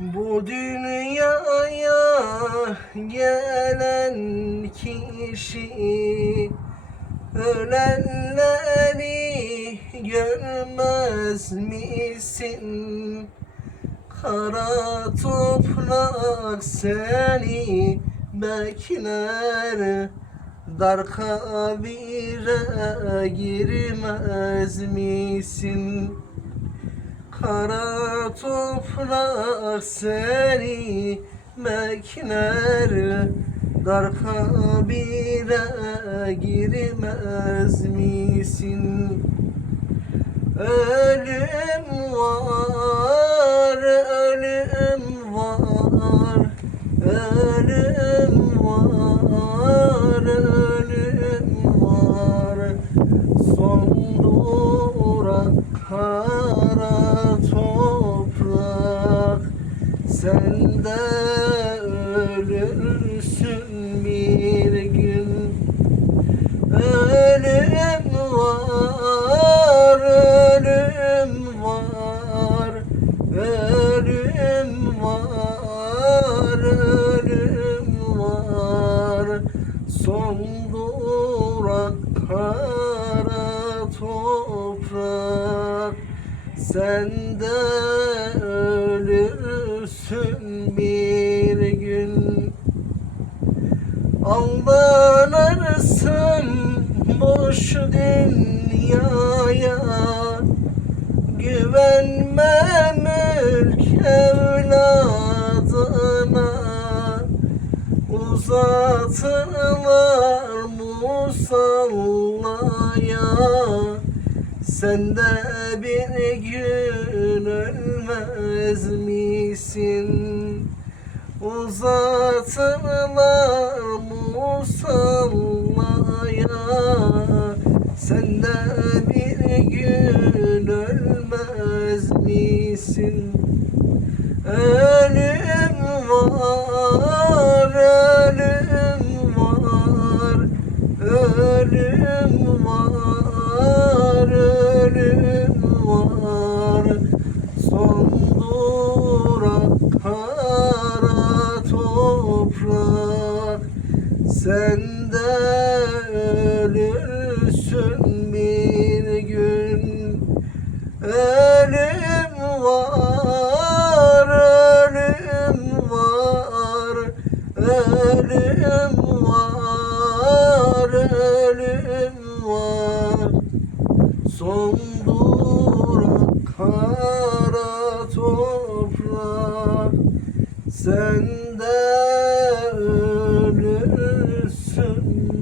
Bu dünyaya gelen kişi Ölenleri görmez misin? Kara toprak seni bekler Dar kabire girmez misin? Kara toprak seni bekler Dar kabire girmez misin? Ölüm var, ölüm var, ölüm var, ölüm var. Son durak sen de ölürsün bir gün. Ölüm var, ölüm var, ölüm var, ölüm var. Son durak kara toprak, sen Aldanırsın boş dünyaya. Güvenme mülk evladına. Uzatırlar musallaya. Sen de bir gün ölmez misin? Uzatırlar musallaya Sen de bir gün ölmez misin? Ölüm Sen de ölürsün bir gün. Ölüm var, ölüm var Ölüm var, ölüm var. Son durak kara toprak. Sen 嗯